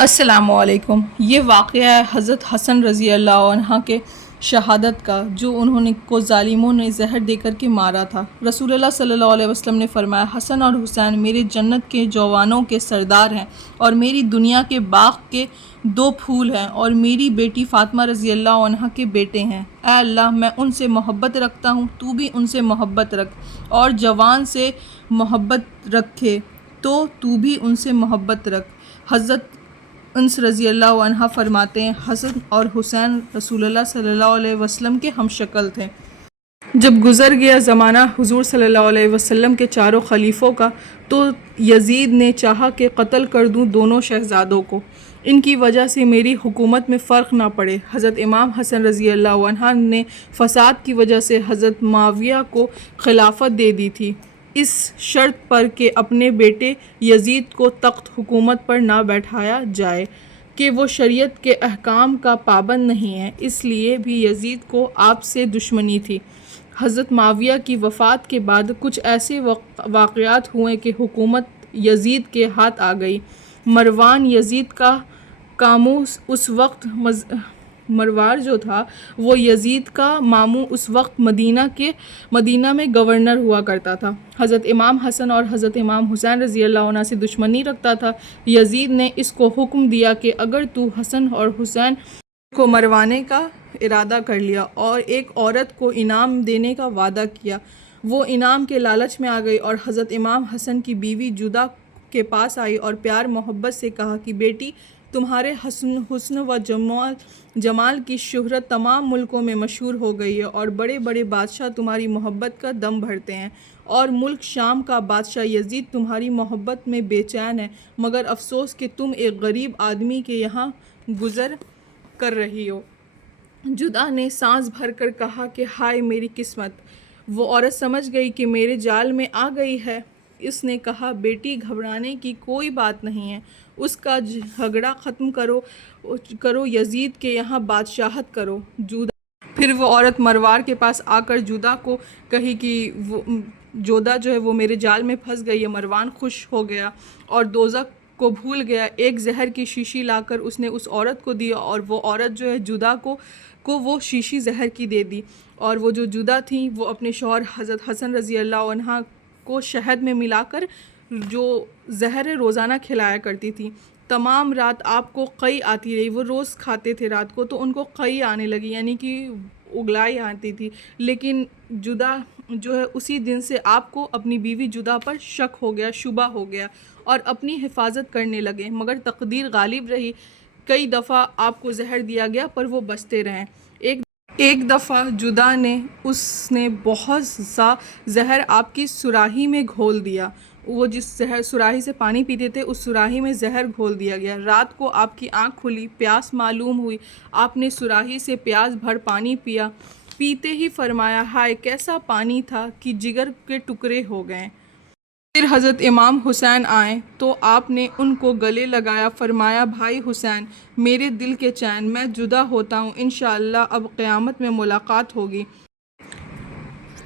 السلام علیکم۔ یہ واقعہ ہے حضرت حسن رضی اللہ عنہ کے شہادت کا، جو انہوں نے کو ظالموں نے زہر دے کر کے مارا تھا۔ رسول اللہ صلی اللہ علیہ وسلم نے فرمایا، حسن اور حسین میرے جنت کے جوانوں کے سردار ہیں اور میری دنیا کے باغ کے دو پھول ہیں اور میری بیٹی فاطمہ رضی اللہ عنہ کے بیٹے ہیں۔ اے اللہ، میں ان سے محبت رکھتا ہوں، تو بھی ان سے محبت رکھ، اور جوان سے محبت رکھے تو بھی ان سے محبت رکھ۔ حضرت انس رضی اللہ عنہ فرماتے ہیں، حسن اور حسین رسول اللہ صلی اللہ علیہ وسلم کے ہم شکل تھے۔ جب گزر گیا زمانہ حضور صلی اللہ علیہ وسلم کے چاروں خلیفوں کا، تو یزید نے چاہا کہ قتل کر دوں دونوں شہزادوں کو، ان کی وجہ سے میری حکومت میں فرق نہ پڑے۔ حضرت امام حسن رضی اللہ عنہ نے فساد کی وجہ سے حضرت معاویہ کو خلافت دے دی تھی، اس شرط پر کہ اپنے بیٹے یزید کو تخت حکومت پر نہ بیٹھایا جائے کہ وہ شریعت کے احکام کا پابند نہیں ہے، اس لیے بھی یزید کو آپ سے دشمنی تھی۔ حضرت معاویہ کی وفات کے بعد کچھ ایسے واقعات ہوئے کہ حکومت یزید کے ہاتھ آ گئی۔ مروان یزید کا ماموں اس وقت مروان جو تھا وہ یزید کا ماموں اس وقت مدینہ میں گورنر ہوا کرتا تھا۔ حضرت امام حسن اور حضرت امام حسین رضی اللہ عنہ سے دشمنی رکھتا تھا۔ یزید نے اس کو حکم دیا کہ اگر تو حسن اور حسین کو مروانے کا ارادہ کر لیا اور ایک عورت کو انعام دینے کا وعدہ کیا، وہ انعام کے لالچ میں آ گئی اور حضرت امام حسن کی بیوی جدہ کے پاس آئی اور پیار محبت سے کہا کہ بیٹی، تمہارے حسن و جمال کی شہرت تمام ملکوں میں مشہور ہو گئی ہے اور بڑے بڑے بادشاہ تمہاری محبت کا دم بھرتے ہیں، اور ملک شام کا بادشاہ یزید تمہاری محبت میں بے چین ہے، مگر افسوس کہ تم ایک غریب آدمی کے یہاں گزر کر رہی ہو۔ جدہ نے سانس بھر کر کہا کہ ہائے میری قسمت! وہ عورت سمجھ گئی کہ میرے جال میں آ گئی ہے۔ اس نے کہا، بیٹی گھبرانے کی کوئی بات نہیں ہے، اس کا جھگڑا ختم کرو، یزید کے یہاں بادشاہت کرو۔ پھر وہ عورت مروان کے پاس آ کر جدہ کو کہی کہ جدہ جو ہے وہ میرے جال میں پھنس گئی ہے۔ مروان خوش ہو گیا اور دوزخ کو بھول گیا۔ ایک زہر کی شیشی لا کر اس نے اس عورت کو دی اور وہ عورت جو ہے جدہ کو وہ شیشی زہر کی دے دی، اور وہ جو جدہ تھیں وہ اپنے شوہر حضرت حسن رضی اللہ عنہ کو شہد میں ملا کر جو زہر روزانہ کھلایا کرتی تھی۔ تمام رات آپ کو قئی آتی رہی، وہ روز کھاتے تھے رات کو تو ان کو قئی آنے لگی، یعنی کہ اگلائی آتی تھی، لیکن جدہ جو ہے اسی دن سے آپ کو اپنی بیوی جدہ پر شک ہو گیا، شبہ ہو گیا اور اپنی حفاظت کرنے لگے، مگر تقدیر غالب رہی۔ کئی دفعہ آپ کو زہر دیا گیا پر وہ بچتے رہے۔ ایک دفعہ جدہ اس نے بہت سا زہر آپ کی سراہی میں گھول دیا، وہ جس سراہی سے پانی پیتے تھے اس سراہی میں زہر گھول دیا گیا۔ رات کو آپ کی آنکھ کھلی، پیاس معلوم ہوئی، آپ نے سراہی سے پیاس بھر پانی پیا، پیتے ہی فرمایا، ہائے کیسا پانی تھا کہ جگر کے ٹکڑے ہو گئے۔ پھر حضرت امام حسین آئے تو آپ نے ان کو گلے لگایا، فرمایا، بھائی حسین، میرے دل کے چین، میں جدا ہوتا ہوں، انشاءاللہ اب قیامت میں ملاقات ہوگی۔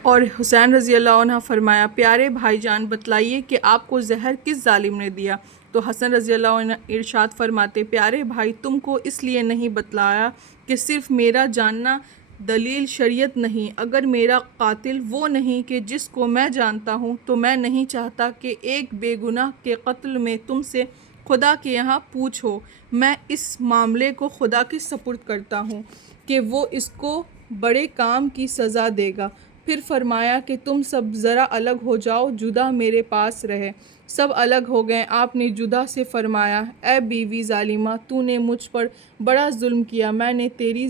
اور حسین رضی اللہ عنہ فرمایا، پیارے بھائی جان، بتلائیے کہ آپ کو زہر کس ظالم نے دیا؟ تو حسن رضی اللہ عنہ ارشاد فرماتے، پیارے بھائی، تم کو اس لیے نہیں بتلایا کہ صرف میرا جاننا دلیل شریعت نہیں، اگر میرا قاتل وہ نہیں کہ جس کو میں جانتا ہوں تو میں نہیں چاہتا کہ ایک بے گناہ کے قتل میں تم سے خدا کے یہاں پوچھ ہو۔ میں اس معاملے کو خدا کے سپرد کرتا ہوں کہ وہ اس کو بڑے کام کی سزا دے گا۔ پھر فرمایا کہ تم سب ذرا الگ ہو جاؤ، جدہ میرے پاس رہے۔ سب الگ ہو گئے۔ آپ نے جدہ سے فرمایا، اے بیوی ظالمہ، تو نے مجھ پر بڑا ظلم کیا، میں نے تیری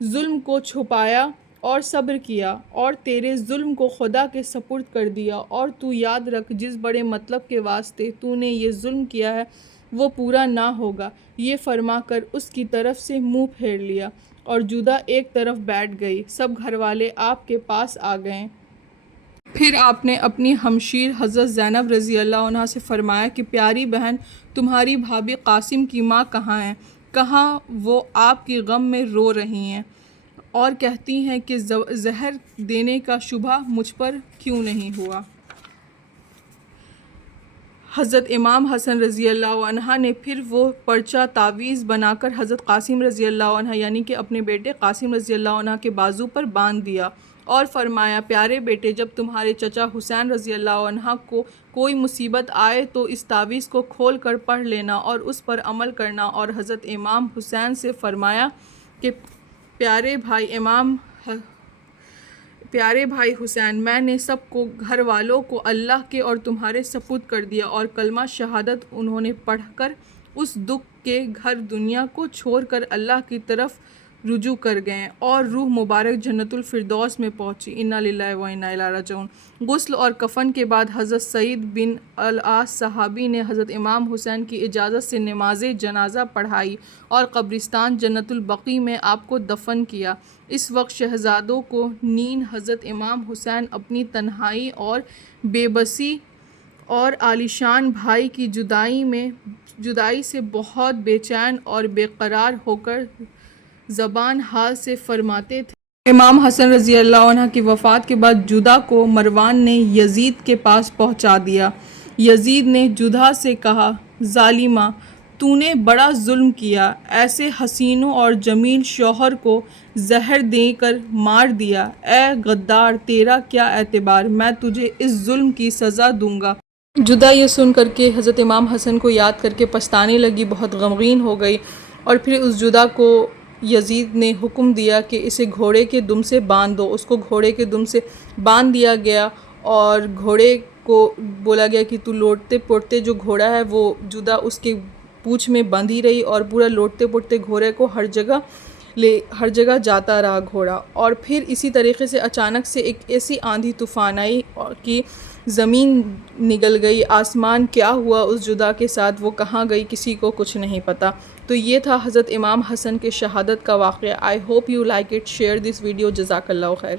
ظلم کو چھپایا اور صبر کیا اور تیرے ظلم کو خدا کے سپرد کر دیا، اور تو یاد رکھ جس بڑے مطلب کے واسطے تو نے یہ ظلم کیا ہے وہ پورا نہ ہوگا۔ یہ فرما کر اس کی طرف سے منہ پھیر لیا اور جدہ ایک طرف بیٹھ گئی۔ سب گھر والے آپ کے پاس آ گئے۔ پھر آپ نے اپنی ہمشیر حضرت زینب رضی اللہ عنہا سے فرمایا کہ پیاری بہن، تمہاری بھابھی قاسم کی ماں کہاں ہیں؟ کہاں وہ آپ کی غم میں رو رہی ہیں اور کہتی ہیں کہ زہر دینے کا شبہ مجھ پر کیوں نہیں ہوا؟ حضرت امام حسن رضی اللہ عنہ نے پھر وہ پرچہ تعویذ بنا کر حضرت قاسم رضی اللہ عنہ یعنی کہ اپنے بیٹے قاسم رضی اللہ عنہ کے بازو پر باندھ دیا اور فرمایا، پیارے بیٹے، جب تمہارے چچا حسین رضی اللہ عنہ کو کوئی مصیبت آئے تو اس تعویذ کو کھول کر پڑھ لینا اور اس پر عمل کرنا۔ اور حضرت امام حسین سے فرمایا کہ پیارے بھائی حسین، میں نے سب کو گھر والوں کو اللہ کے اور تمہارے سپرد کر دیا۔ اور کلمہ شہادت انہوں نے پڑھ کر اس دکھ کے گھر دنیا کو چھوڑ کر اللہ کی طرف رجوع کر گئے اور روح مبارک جنت الفردوس میں پہنچی۔ انا للہ و انا الیہ راجعون۔ غسل اور کفن کے بعد حضرت سعید بن العاص صحابی نے حضرت امام حسین کی اجازت سے نماز جنازہ پڑھائی اور قبرستان جنت البقیع میں آپ کو دفن کیا۔ اس وقت شہزادوں کو نیند حضرت امام حسین اپنی تنہائی اور بے بسی اور عالیشان بھائی کی جدائی سے بہت بے چین اور بے قرار ہو کر زبان حال سے فرماتے تھے۔ امام حسن رضی اللہ عنہ کی وفات کے بعد جدہ کو مروان نے یزید کے پاس پہنچا دیا۔ یزید نے جدہ سے کہا، ظالمہ، تو نے بڑا ظلم کیا، ایسے حسین اور جمیل شوہر کو زہر دے کر مار دیا۔ اے غدار، تیرا کیا اعتبار، میں تجھے اس ظلم کی سزا دوں گا۔ جدہ یہ سن کر کے حضرت امام حسن کو یاد کر کے پچھتانے لگی، بہت غمگین ہو گئی۔ اور پھر اس جدہ کو یزید نے حکم دیا کہ اسے گھوڑے کے دم سے باندھ دو۔ اس کو گھوڑے کے دم سے باندھ دیا گیا اور گھوڑے کو بولا گیا کہ تو لوٹتے پوٹتے جو گھوڑا ہے وہ جدہ اس کے پونچھ میں بندھی رہی اور پورا لوٹتے پوٹتے گھوڑے کو ہر جگہ جاتا رہا گھوڑا۔ اور پھر اسی طریقے سے اچانک سے ایک ایسی آندھی طوفان آئی کہ زمین نگل گئی، آسمان کیا ہوا اس جدہ کے ساتھ، وہ کہاں گئی، کسی کو کچھ نہیں پتہ۔ تو یہ تھا حضرت امام حسن کے شہادت کا واقعہ۔ I hope you like it, share this video, جزاک اللہ خیر۔